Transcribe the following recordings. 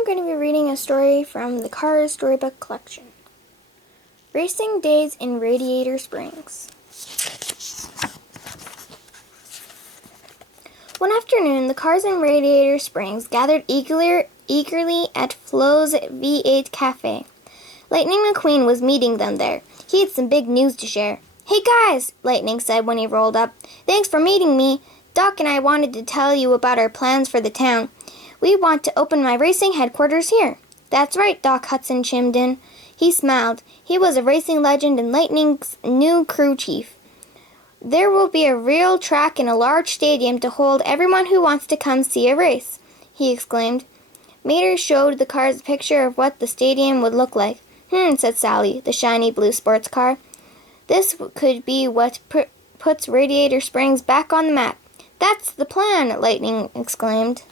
I'm going to be reading a story from the Cars Storybook collection. Racing Days in Radiator Springs. One afternoon, the cars in Radiator Springs gathered eagerly at Flo's V8 Cafe. Lightning McQueen was meeting them there. He had some big news to share. "Hey guys," Lightning said when he rolled up. "Thanks for meeting me. Doc and I wanted to tell you about our plans for the town. We want to open my racing headquarters here." "That's right," Doc Hudson chimed in. He smiled. He was a racing legend and Lightning's new crew chief. "There will be a real track and a large stadium to hold everyone who wants to come see a race," he exclaimed. Mater showed the cars a picture of what the stadium would look like. Said Sally, the shiny blue sports car. "This could be what puts Radiator Springs back on the map." "That's the plan," Lightning exclaimed.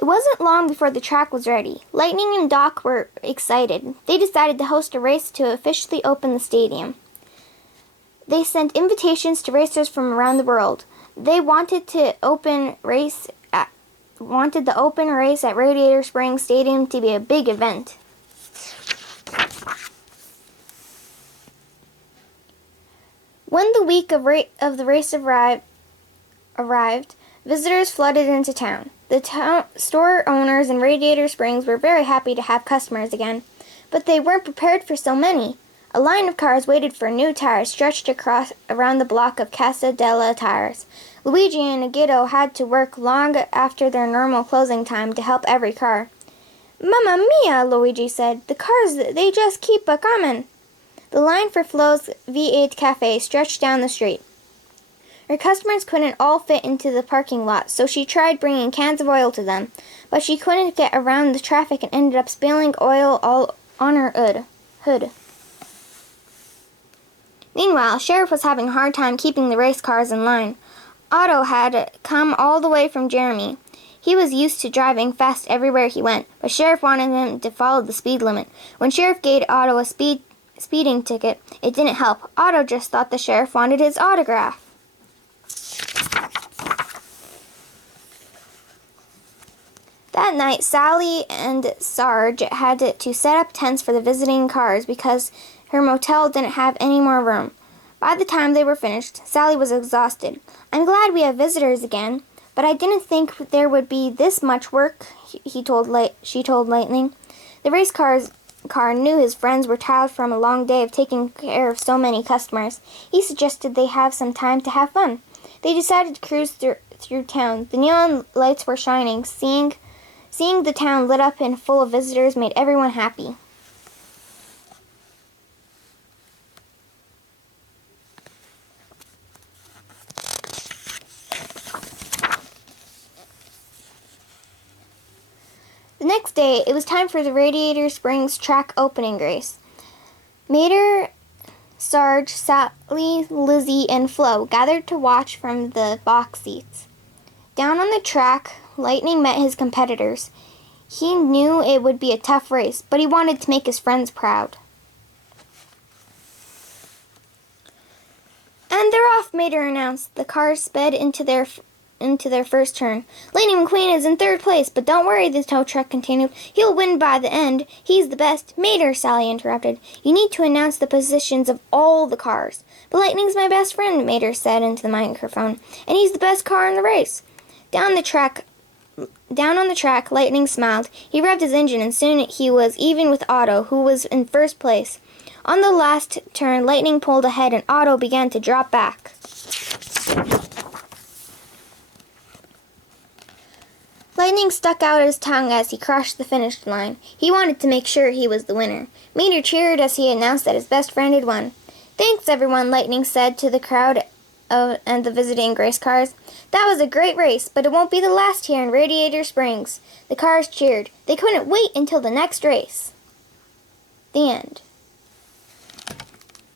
It wasn't long before the track was ready. Lightning and Doc were excited. They decided to host a race to officially open the stadium. They sent invitations to racers from around the world. They wanted the open race at Radiator Springs Stadium to be a big event. When the week of the race arrived, visitors flooded into town. The store owners in Radiator Springs were very happy to have customers again, but they weren't prepared for so many. A line of cars waited for new tires stretched around the block of Casa della Tires. Luigi and Guido had to work long after their normal closing time to help every car. "Mamma mia," Luigi said. "The cars, they just keep a-comin'." The line for Flo's V8 Cafe stretched down the street. Her customers couldn't all fit into the parking lot, so she tried bringing cans of oil to them, but she couldn't get around the traffic and ended up spilling oil all on her hood. Meanwhile, Sheriff was having a hard time keeping the race cars in line. Otto had come all the way from Jeremy. He was used to driving fast everywhere he went, but Sheriff wanted him to follow the speed limit. When Sheriff gave Otto a speeding ticket, it didn't help. Otto just thought the Sheriff wanted his autograph. That night, Sally and Sarge had to set up tents for the visiting cars because her motel didn't have any more room. By the time they were finished, Sally was exhausted. "I'm glad we have visitors again, but I didn't think there would be this much work," she told Lightning. The race car knew his friends were tired from a long day of taking care of so many customers. He suggested they have some time to have fun. They decided to cruise through town. The neon lights were shining. Seeing the town lit up and full of visitors made everyone happy. The next day, it was time for the Radiator Springs track opening race. Mater, Sarge, Sally, Lizzie, and Flo gathered to watch from the box seats. Down on the track, Lightning met his competitors. He knew it would be a tough race, but he wanted to make his friends proud. "And they're off," Mater announced. The cars sped into their first turn. "Lightning McQueen is in third place, but don't worry," the tow truck continued. "He'll win by the end. He's the best." "Mater," Sally interrupted, "you need to announce the positions of all the cars." "But Lightning's my best friend," Mater said into the microphone, "and he's the best car in the race." Down on the track, Lightning smiled. He revved his engine, and soon he was even with Otto, who was in first place. On the last turn, Lightning pulled ahead, and Otto began to drop back. Lightning stuck out his tongue as he crossed the finish line. He wanted to make sure he was the winner. Mater cheered as he announced that his best friend had won. "Thanks, everyone," Lightning said to the crowd and the visiting race cars. "That was a great race, but it won't be the last here in Radiator Springs." The cars cheered. They couldn't wait until the next race. The end.